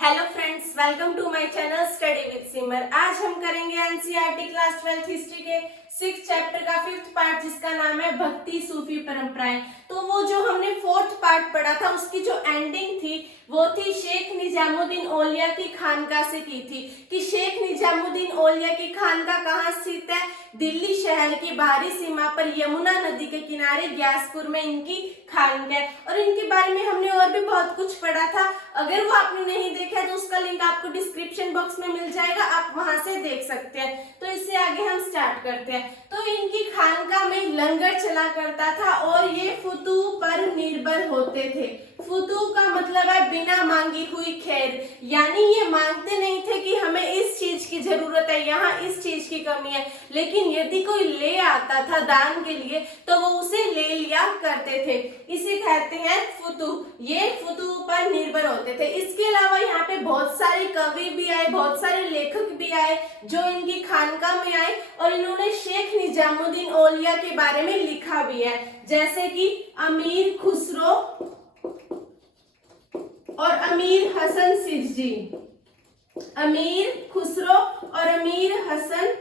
Hello friends, welcome to my channel study with Simar. आज हम करेंगे एनसीईआरटी क्लास 12 हिस्ट्री के 6th चैप्टर का 5th पार्ट, जिसका नाम है भक्ति सूफी परंपराएं। तो वो जो हमने 4th पार्ट पढ़ा था, उसकी जो एंडिंग थी वो थी शेख निजामुद्दीन औलिया की खानकाह से की थी कि शेख निजामुद्दीन औलिया की खानकाह कहाँ स्थित है। दिल्ली शहर की बाहरी सीमा पर यमुना नदी के किनारे ग्यासपुर में इनकी खानकाह। और इनके बारे में हमने और भी बहुत कुछ पढ़ा था। अगर वो आपने नहीं देखा तो उसका लिंक आपको डिस्क्रिप्शन बॉक्स में मिल जाएगा, आप वहां से देख सकते हैं। तो इससे आगे हम स्टार्ट करते हैं। तो इनकी खानकाह में लंगर चला करता था और ये फुतूह पर निर्भर होते थे। फुतूह का मतलब है बिना मांगी हुई खैर, यानी ये मांगते नहीं थे कि हमें इस चीज की जरूरत है, यहाँ इस चीज की कमी है, लेकिन यदि कोई ले आता था दान के लिए तो वो उसे ले लिया करते थे। इसे कहते हैं फुतूह। ये फुतूह पर निर्भर होते थे। इसके अलावा यहाँ पे बहुत सारे कवि भी आए, बहुत सारे लेखक भी आए जो इनकी खानकाह में आए और इन्होंने शेख निजामुद्दीन औलिया के बारे में लिखा भी है, जैसे कि अमीर खुसरो और अमीर हसन सिजजी। अमीर खुसरो और अमीर हसन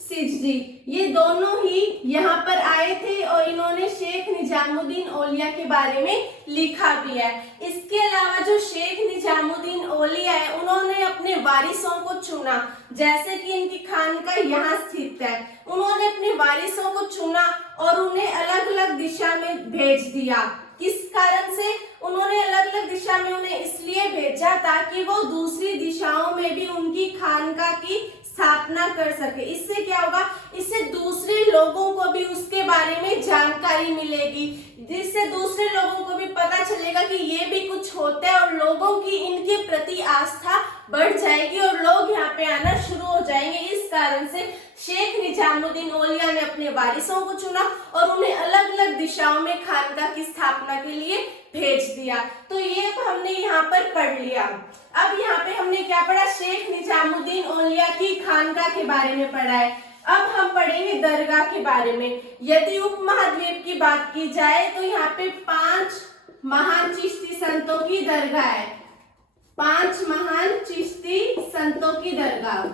सिजजी, ये दोनों ही यहाँ पर आए थे और इन्होंने शेख निजामुद्दीन औलिया के बारे में लिखा भी है। इसके अलावा जो शेख निजामुद्दीन औलिया है, उन्होंने अपने वारिसों को चुना, जैसे कि इनकी खानकाह यहाँ स्थित है। उन्होंने अपने वारिसों को चुना और उन्हें अलग अलग दिशा में भेज दिया। किस कारण से उन्होंने अलग अलग दिशा में उन्हें इसलिए भेजा ताकि वो दूसरी दिशाओं में भी उनकी खानकाह की स्थापना कर सके। इससे क्या होगा, इससे दूसरे लोगों को भी उसके बारे में जानकारी मिलेगी, जिससे दूसरे लोगों को भी पता चलेगा कि ये भी कुछ होता है और लोगों की इनके प्रति आस्था बढ़ जाएगी और लोग यहाँ पे आना शुरू हो जाएंगे। इस कारण से शेख निजामुद्दीन औलिया ने अपने वारिसों को चुना और उन्हें अलग अलग दिशाओं में खानकाह की स्थापना के लिए भेज दिया। तो ये हमने यहाँ पर पढ़ लिया। अब यहाँ पे हमने क्या पढ़ा, शेख निजामुद्दीन औलिया की खानकाह के बारे में पढ़ा है। अब हम पढ़ेंगे दरगाह के बारे में। यदि उपमहाद्वीप की बात की जाए तो यहाँ पे 5 महान चिश्ती संतों की दरगाह है। 5 महान चिश्ती संतों की दरगाह।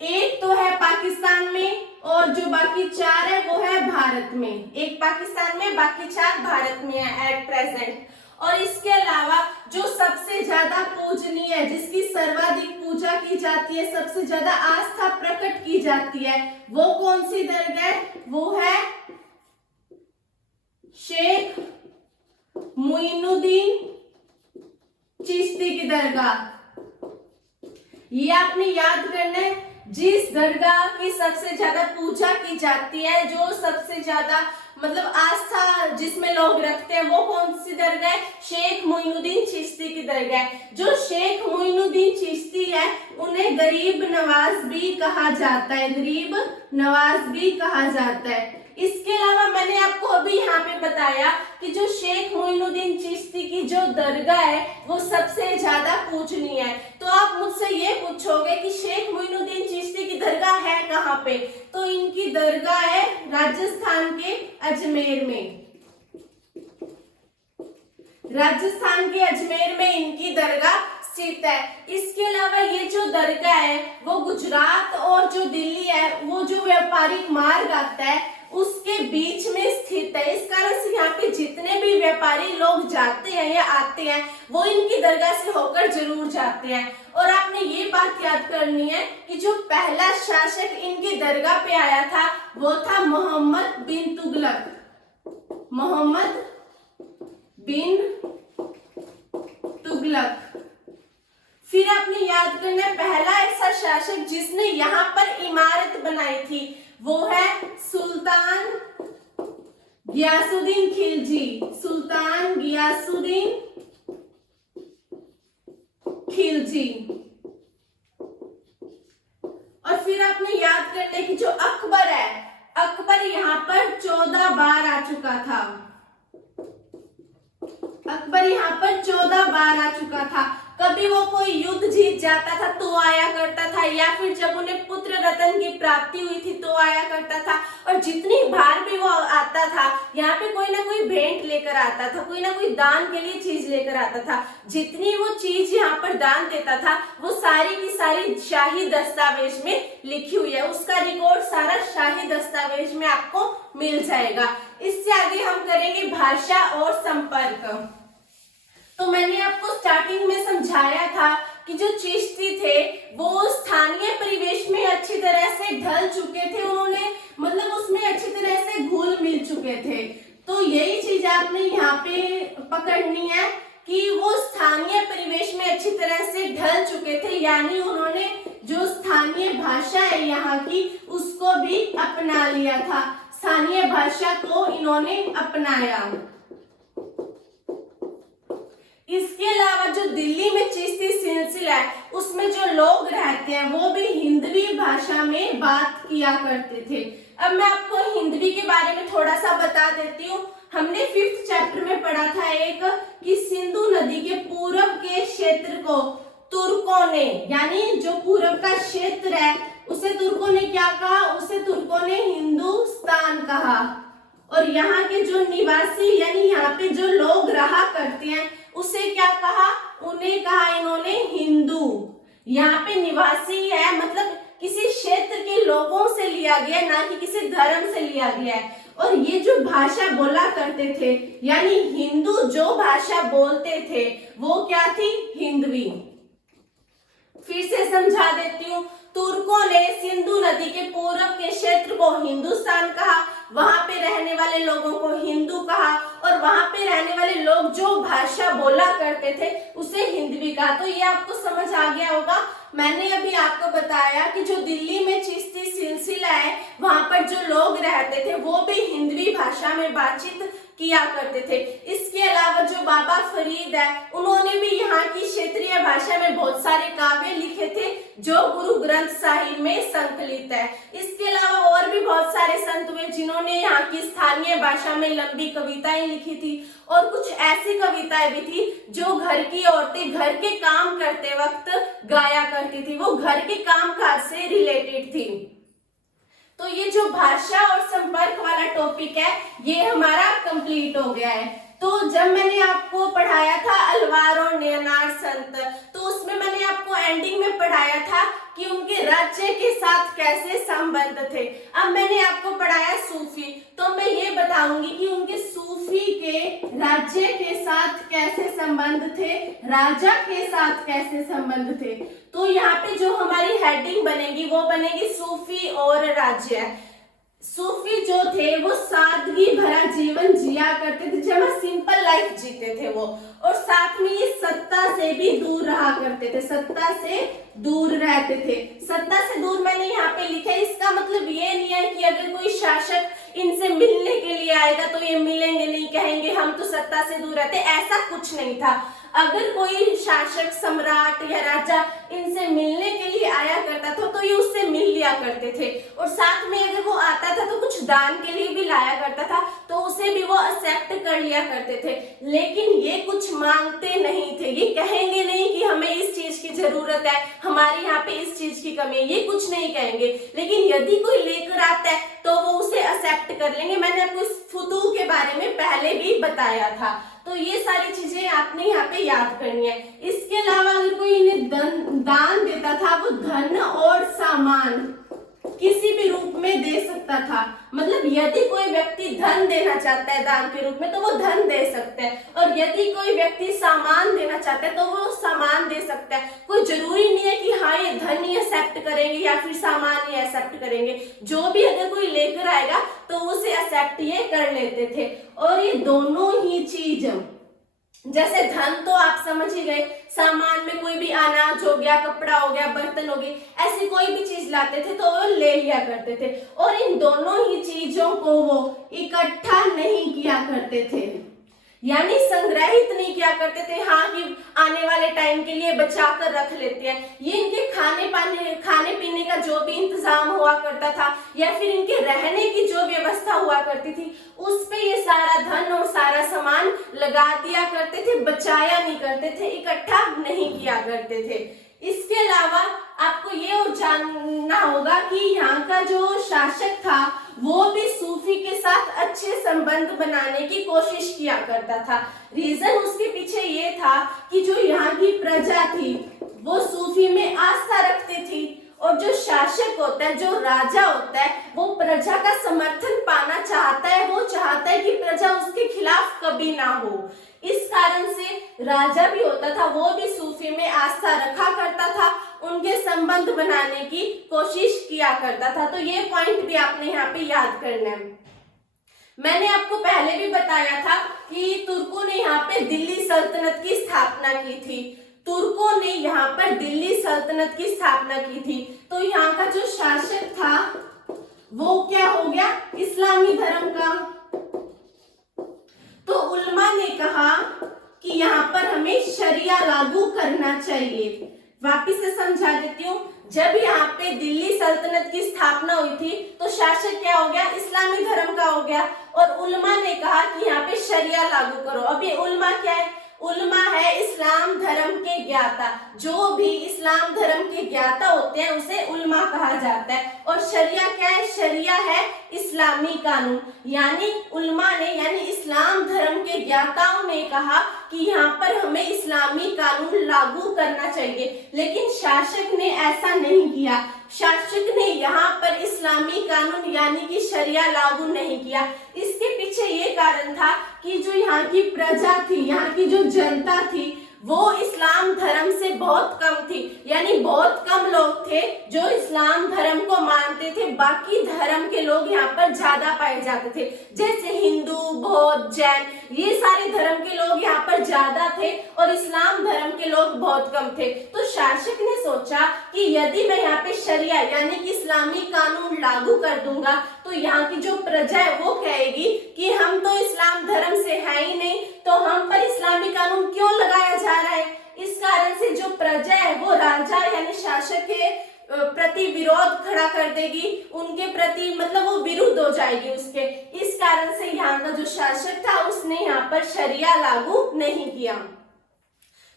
एक तो है पाकिस्तान में और जो बाकी 4 है वो है भारत में। एक पाकिस्तान में, बाकी 4 भारत में है एट प्रेजेंट। और इसके अलावा जो सबसे ज्यादा पूजनीय है, जिसकी सर्वाधिक पूजा की जाती है, सबसे ज्यादा आस्था प्रकट की जाती है, वो कौन सी दरगाह है? वो है शेख मुइनुद्दीन चिश्ती की दरगाह। ये आपने याद करना है, जिस दरगाह की सबसे ज्यादा पूजा की जाती है, जो सबसे ज्यादा मतलब आस्था जिसमें लोग रखते हैं, वो कौन सी दरगाह है? शेख मुइनुद्दीन चिश्ती की दरगाह है। जो शेख मुइनुद्दीन चिश्ती है उन्हें गरीब नवाज भी कहा जाता है, गरीब नवाज भी कहा जाता है। इसके अलावा मैंने आपको अभी यहाँ पे बताया कि जो शेख मुइनुद्दीन चिश्ती की जो दरगाह है वो सबसे ज्यादा पूजनीय है। तो आप मुझसे ये पूछोगे कि शेख मुइनुद्दीन चिश्ती की दरगाह है कहाँ पे? तो इनकी दरगाह है राजस्थान के अजमेर में। राजस्थान के अजमेर में इनकी दरगाह स्थित है। इसके अलावा ये जो दरगाह है वो गुजरात और जो दिल्ली है, वो जो व्यापारिक मार्ग आता है उसके बीच में स्थित है। इस कारण से यहाँ पे जितने भी व्यापारी लोग जाते हैं या आते हैं वो इनकी दरगाह से होकर जरूर जाते हैं। और आपने ये बात याद करनी है कि जो पहला शासक इनकी दरगाह पे आया था वो था मोहम्मद बिन तुगलक। मोहम्मद बिन तुगलक। फिर आपने याद करना है, पहला ऐसा शासक जिसने यहाँ पर इमारत बनाई थी वो है सुल्तान गियासुद्दीन खिलजी। सुल्तान गियासुद्दीन खिलजी। और फिर आपने याद करना है कि जो अकबर है, अकबर यहाँ पर 14 बार आ चुका था। अकबर यहाँ पर 14 बार आ चुका था। कभी वो कोई युद्ध जीत जाता था तो आया करता था, या फिर जब उन्हें पुत्र रत्न की प्राप्ति हुई थी तो आया करता था। और जितनी बार भी वो आता था यहाँ पे कोई ना कोई भेंट लेकर आता था, कोई ना कोई दान के लिए चीज लेकर आता था। जितनी वो चीज यहाँ पर दान देता था वो सारी की सारी शाही दस्तावेज में लिखी हुई है, उसका रिकॉर्ड सारा शाही दस्तावेज में आपको मिल जाएगा। इससे आगे हम करेंगे भाषा और संपर्क। तो मैंने आपको स्टार्टिंग में समझाया था कि जो चिश्ती थे वो स्थानीय परिवेश में अच्छी तरह से ढल चुके थे, उन्होंने मतलब उसमें अच्छी तरह से घुल मिल चुके थे। तो यही चीज आपने यहाँ पे पकड़नी है कि वो स्थानीय परिवेश में अच्छी तरह से ढल चुके थे, यानी उन्होंने जो स्थानीय भाषा है यहाँ की उसको भी अपना लिया था, स्थानीय भाषा को इन्होंने अपनाया। इसके अलावा जो दिल्ली में चिश्ती सिलसिला है उसमें जो लोग रहते हैं वो भी हिंदवी भाषा में बात किया करते थे। अब मैं आपको हिंदवी के बारे में थोड़ा सा बता देती हूँ। हमने 5th चैप्टर में पढ़ा था एक कि सिंधु नदी के पूर्व के क्षेत्र को तुर्कों ने, यानी जो पूर्व का क्षेत्र है उसे तुर्कों ने क्या कहा, उसे तुर्कों ने हिंदुस्तान कहा। और यहाँ के जो निवासी यानी यहाँ पे जो लोग रहा करते हैं उसे क्या कहा, उन्हें कहा इन्होंने हिंदू। यहाँ पे निवासी है मतलब किसी क्षेत्र के लोगों से लिया गया, ना कि किसी धर्म से लिया गया है। और ये जो भाषा बोला करते थे यानी हिंदू जो भाषा बोलते थे वो क्या थी, हिंदवी। फिर से समझा देती हूँ। तुर्कों ने सिंधु नदी के पूर्व के क्षेत्र को हिंदुस्तान कहा, वहां पे रहने वाले लोगों को हिंदू कहा, और वहां पे रहने वाले लोग जो भाषा बोला करते थे उसे हिंदवी कहा। तो ये आपको समझ आ गया होगा। मैंने अभी आपको बताया कि जो दिल्ली में चिश्ती सिलसिला है वहां पर जो लोग रहते थे वो भी हिंदवी भाषा में बातचीत किया करते थे। इसके अलावा जो बाबा फरीद है उन्होंने भी यहाँ की क्षेत्रीय भाषा में बहुत सारे काव्य लिखे थे जो गुरु ग्रंथ साहिब में संकलित है। इसके अलावा और भी बहुत सारे संत हुए जिन्होंने यहाँ की स्थानीय भाषा में लंबी कविताएं लिखी थी, और कुछ ऐसी कविताएं भी थी जो घर की औरतें घर के काम करते वक्त गाया करती थी, वो घर के काम काज से रिलेटेड थी। तो ये जो भाषा और संपर्क वाला टॉपिक है ये हमारा कंप्लीट हो गया है। तो जब मैंने आपको पढ़ाया था अलवार और नयनार संत, तो उसमें मैंने आपको एंडिंग में पढ़ाया था कि उनके राज्य के साथ कैसे संबंध थे। अब मैंने आपको पढ़ाया सूफी, तो मैं ये बताऊंगी कि उनके सूफी के राज्य के साथ कैसे संबंध थे, राजा के साथ कैसे संबंध थे। तो यहाँ पे जो हमारी हेडिंग बनेगी वो बनेगी सूफी और राज्य। सूफी जो थे वो सादगी भरा जीवन जिया करते थे, जब सिंपल लाइफ जीते थे वो, और साथ में ये सत्ता से भी दूर रहा करते थे, सत्ता से दूर रहते थे। सत्ता से दूर मैंने यहाँ पे लिखा है, इसका मतलब ये नहीं है कि अगर कोई शासक इनसे मिलने के लिए आएगा तो ये मिलेंगे नहीं, कहेंगे हम तो सत्ता से दूर रहते, ऐसा कुछ नहीं था। अगर कोई शासक सम्राट या राजा इनसे मिलने के लिए आया करता था तो ये उससे मिल लिया करते थे, और साथ में अगर वो आता था तो कुछ दान के लिए भी लाया करता था तो उसे भी वो एक्सेप्ट कर लिया करते थे। लेकिन ये कुछ मांगते नहीं थे, ये कहेंगे नहीं कि हमें इस चीज की जरूरत है, हमारे यहाँ पे इस चीज की कमी है, ये कुछ नहीं कहेंगे। लेकिन यदि कोई लेकर आता है तो वो उसे एक्सेप्ट कर लेंगे। मैंने आपको इस फुतूह के बारे में पहले भी बताया था। तो ये सारी चीजें आपने यहाँ पे याद करनी है। इसके अलावा अगर कोई इन्हें दान देता था वो धन और सामान किसी भी रूप में दे सकता था। मतलब यदि कोई व्यक्ति धन देना चाहता है दान के रूप में तो वो धन दे सकता है, और यदि कोई व्यक्ति सामान देना चाहता है तो वो सामान दे सकता है। कोई जरूरी नहीं है कि हाँ ये धन ही एक्सेप्ट करेंगे या फिर सामान ही एक्सेप्ट करेंगे, जो भी अगर कोई लेकर आएगा तो उसे एक्सेप्ट ये कर लेते थे। और ये दोनों ही चीज, जैसे धन तो आप समझ ही गए, सामान में कोई भी अनाज हो गया, कपड़ा हो गया, बर्तन हो गए, ऐसी कोई भी चीज लाते थे तो वो ले लिया करते थे। और इन दोनों ही चीजों को वो इकट्ठा नहीं किया करते थे। यानी संग्रहित नहीं किया करते थे, हाँ कि आने वाले टाइम के लिए बचा कर रख लेते हैं। ये इनके खाने पीने का जो भी इंतजाम हुआ करता था या फिर इनके रहने की जो व्यवस्था हुआ करती थी उस पे ये सारा धन और सारा सामान लगा दिया करते थे, बचाया नहीं करते थे, इकट्ठा नहीं किया करते थे। इसके अलावा आपको ये और जानना होगा कि यहाँ का जो शासक था वो भी सूफी के साथ अच्छे संबंध बनाने की कोशिश किया करता था। रीजन उसके पीछे ये था कि जो यहाँ की प्रजा थी वो सूफी में आस्था रखती थी और जो शासक होता है, जो राजा होता है, वो प्रजा का समर्थन पाना चाहता है, वो चाहता है कि प्रजा उसके खिलाफ कभी ना हो। इस कारण से राजा भी होता था वो भी सूफी में आस्था रखा करता था, उनके संबंध बनाने की कोशिश किया करता था। तो ये पॉइंट भी आपने यहाँ पे याद करना है। मैंने आपको पहले भी बताया था कि तुर्कों ने यहाँ पे दिल्ली सल्तनत की स्थापना की थी। तुर्कों ने यहाँ पर दिल्ली सल्तनत की स्थापना की थी। तो यहाँ का जो शासक था वो क्या हो गया, इस्लामी धर्म का। तो उल्मा ने कहा कि यहाँ पर हमें शरिया लागू करना चाहिए। वापिस से समझा देती हूँ। जब यहाँ पे दिल्ली सल्तनत की स्थापना हुई थी तो शासक क्या हो गया, इस्लामी धर्म का हो गया और उल्मा ने कहा कि यहाँ पे शरिया लागू करो। अब ये उल्मा क्या है, उल्मा है इस्लाम धर्म के ज्ञाता। जो भी इस्लाम धर्म के ज्ञाता होते हैं उसे उल्मा कहा जाता है। और शरिया क्या है, शरिया है इस्लामी कानून। यानी उल्मा ने यानी इस्लाम धर्म के ज्ञाताओं ने कहा कि यहाँ पर हमें इस्लामी कानून लागू करना चाहिए, लेकिन शासक ने ऐसा नहीं किया। शासक ने यहाँ पर इस्लामी कानून यानी कि शरिया लागू नहीं किया। इसके पीछे ये कारण था कि जो यहाँ की प्रजा थी, यहाँ की जो जनता थी वो इस्लाम धर्म से बहुत कम थी। यानी बहुत कम लोग थे जो इस्लाम धर्म को मानते थे, बाकी धर्म के लोग यहाँ पर ज्यादा पाए जाते थे। जैसे हिंदू, बौद्ध, जैन, ये सारे धर्म के लोग यहाँ पर ज्यादा थे और इस्लाम धर्म के लोग बहुत कम थे। तो शासक ने सोचा कि यदि मैं यहाँ पे शरिया यानी कि इस्लामी कानून लागू कर दूंगा तो यहाँ की जो प्रजा है वो कहेगी कि हम तो इस्लाम धर्म से है ही नहीं, तो हम पर इस्लामी कानून क्यों लगाया जा रहा है। इस कारण से जो प्रजा है वो राजा यानी शासक के प्रति विरोध खड़ा कर देगी, उनके प्रति मतलब वो विरुद्ध हो जाएगी उसके। इस कारण से यहाँ का जो शासक था उसने यहाँ पर शरिया लागू नहीं किया।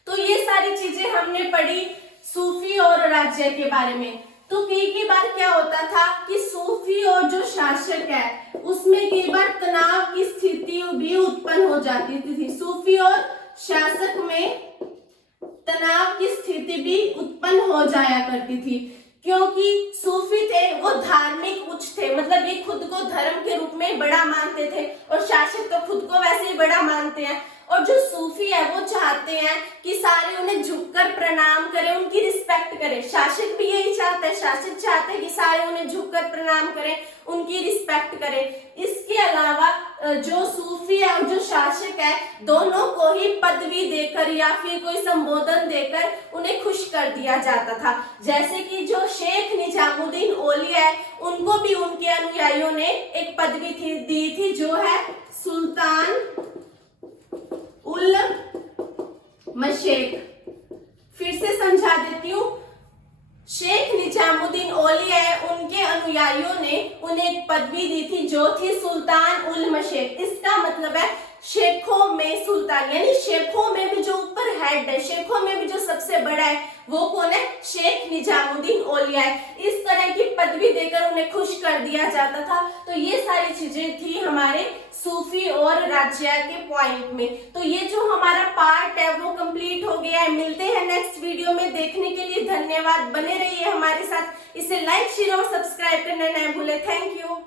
तो ये सारी चीजें हमने पढ़ी सूफी और राज्य के बारे में। तो कई बार क्या होता था कि सूफी और जो शासक है उसमें कई बार तनाव की स्थिति भी उत्पन्न हो जाती थी। सूफी और शासक में तनाव की स्थिति भी उत्पन्न हो जाया करती थी, क्योंकि सूफी थे वो धार्मिक उच्च थे, मतलब ये खुद को धर्म के रूप में बड़ा मानते थे और शासक तो खुद को वैसे ही बड़ा मानते हैं। और जो सूफी है वो चाहते हैं कि सारे उन्हें झुककर प्रणाम करें, उनकी रिस्पेक्ट करें। शासक भी यही चाहता है, शासक चाहते हैं कि सारे उन्हें झुककर प्रणाम करें, उनकी रिस्पेक्ट करें। इसके अलावा जो सूफी है और जो शासक है दोनों को ही पदवी देकर या फिर कोई संबोधन देकर उन्हें खुश कर दिया जाता था। जैसे कि जो शेख निजामुद्दीन औलिया है उनको भी उनके अनुयायियों ने एक पदवी दी थी जो है सुल्तान उल मशेक। फिर से समझा देती हूँ। शेख निजामुद्दीन औलिया है उनके अनुयायियों ने उन्हें एक पदवी दी थी जो थी सुल्तान उल मशेक। इसका मतलब है शेखों में सुल्तान, यानी शेखों में भी जो ऊपर हेड है, शेखों में भी जो सबसे बड़ा है वो कौन है, शेख निजामुद्दीन औलिया है। इस तरह की पदवी देकर उन्हें खुश कर दिया जाता था। तो ये सारी चीजें थी हमारे सूफी और राज्य के पॉइंट में। तो ये जो हमारा पार्ट है वो कंप्लीट हो गया है। मिलते हैं नेक्स्ट वीडियो में। देखने के लिए धन्यवाद। बने रहिए हमारे साथ। इसे लाइक, शेयर और सब्सक्राइब करना न भूले। Thank you.